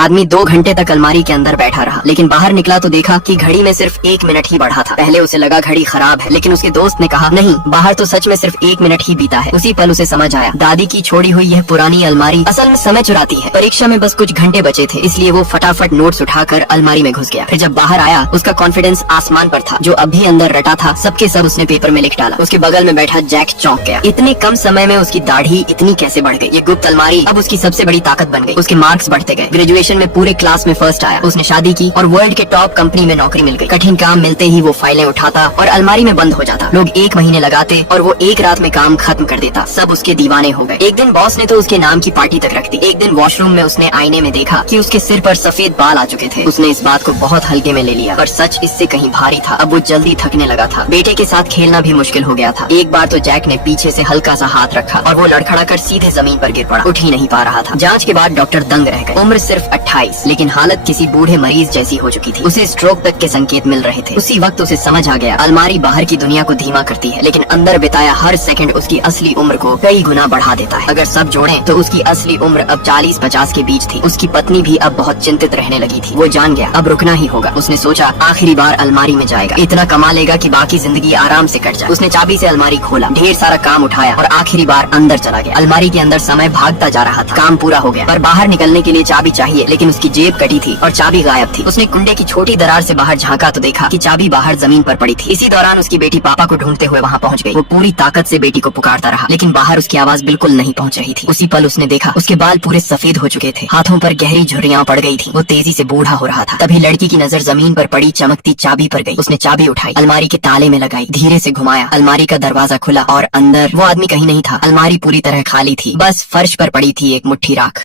आदमी 2 घंटे तक अलमारी के अंदर बैठा रहा, लेकिन बाहर निकला तो देखा कि घड़ी में सिर्फ 1 मिनट ही बढ़ा था। पहले उसे लगा घड़ी खराब है, लेकिन उसके दोस्त ने कहा नहीं, बाहर तो सच में सिर्फ 1 मिनट ही बीता है। उसी पल उसे समझ आया, दादी की छोड़ी हुई यह पुरानी अलमारी असल में समय चुराती है। परीक्षा में बस कुछ घंटे बचे थे, इसलिए वो फटाफट नोट्स उठाकर अलमारी में घुस गया। फिर जब बाहर आया, उसका कॉन्फिडेंस आसमान पर था। जो अभी अंदर रटा था सबके सब उसने पेपर में लिख डाला। उसके बगल में बैठा जैक चौंक गया। इतने कम समय में उसकी दाढ़ी इतनी कैसे बढ़ गई? ये गुप्त अलमारी अब उसकी सबसे बड़ी ताकत बन गई। उसके मार्क्स बढ़ते गए, ग्रेजुएशन में पूरे क्लास में फर्स्ट आया। उसने शादी की और वर्ल्ड के टॉप कंपनी में नौकरी मिल गई। कठिन काम मिलते ही वो फाइलें उठाता और अलमारी में बंद हो जाता। लोग 1 महीने लगाते और वो 1 रात में काम खत्म कर देता। सब उसके दीवाने हो गए। एक दिन बॉस ने तो उसके नाम की पार्टी तक रख दी। एक दिन वॉशरूम में उसने आईने में देखा कि उसके सिर पर सफेद बाल आ चुके थे। उसने इस बात को बहुत हल्के में ले लिया, पर सच इससे कहीं भारी था। अब वो जल्दी थकने लगा था। बेटे के साथ खेलना भी मुश्किल हो गया था। एक बार तो जैक ने पीछे से हल्का सा हाथ रखा और वो लड़खड़ा कर सीधे जमीन पर गिर पड़ा। उठ ही नहीं पा रहा था। जांच के बाद डॉक्टर दंग रह गए। उम्र सिर्फ 28, लेकिन हालत किसी बूढ़े मरीज जैसी हो चुकी थी। उसे स्ट्रोक तक के संकेत मिल रहे थे। उसी वक्त उसे समझ आ गया, अलमारी बाहर की दुनिया को धीमा करती है, लेकिन अंदर बिताया हर सेकंड उसकी असली उम्र को कई गुना बढ़ा देता है। अगर सब जोड़ें तो उसकी असली उम्र अब 40-50 के बीच थी। उसकी पत्नी भी अब बहुत चिंतित रहने लगी थी। वो जान गया अब रुकना ही होगा। उसने सोचा आखिरी बार अलमारी में जाएगा, इतना कमा लेगा कि बाकी जिंदगी आराम से कट जाए। उसने चाबी से अलमारी खोला, ढेर सारा काम उठाया और आखिरी बार अंदर चला गया। अलमारी के अंदर समय भागता जा रहा था। काम पूरा हो गया, पर बाहर निकलने के लिए चाबी चाहिए, लेकिन उसकी जेब कटी थी और चाबी गायब थी। उसने कुंडे की छोटी दरार से बाहर झांका तो देखा कि चाबी बाहर जमीन पर पड़ी थी। इसी दौरान उसकी बेटी पापा को ढूंढते हुए वहाँ पहुँच गई। वो पूरी ताकत से बेटी को पुकारता रहा, लेकिन बाहर उसकी आवाज बिल्कुल नहीं पहुँच रही थी। उसी पल उसने देखा उसके बाल पूरे सफेद हो चुके थे, हाथों पर गहरी झुर्रियां पड़ गई थी। वो तेजी से बूढ़ा हो रहा था। तभी लड़की की नजर जमीन पर पड़ी चमकती चाबी पर गई। उसने चाबी उठाई, अलमारी के ताले में लगाई, धीरे से घुमाया। अलमारी का दरवाजा खुला और अंदर वो आदमी कहीं नहीं था। अलमारी पूरी तरह खाली थी, बस फर्श पर पड़ी थी एक मुट्ठी राख।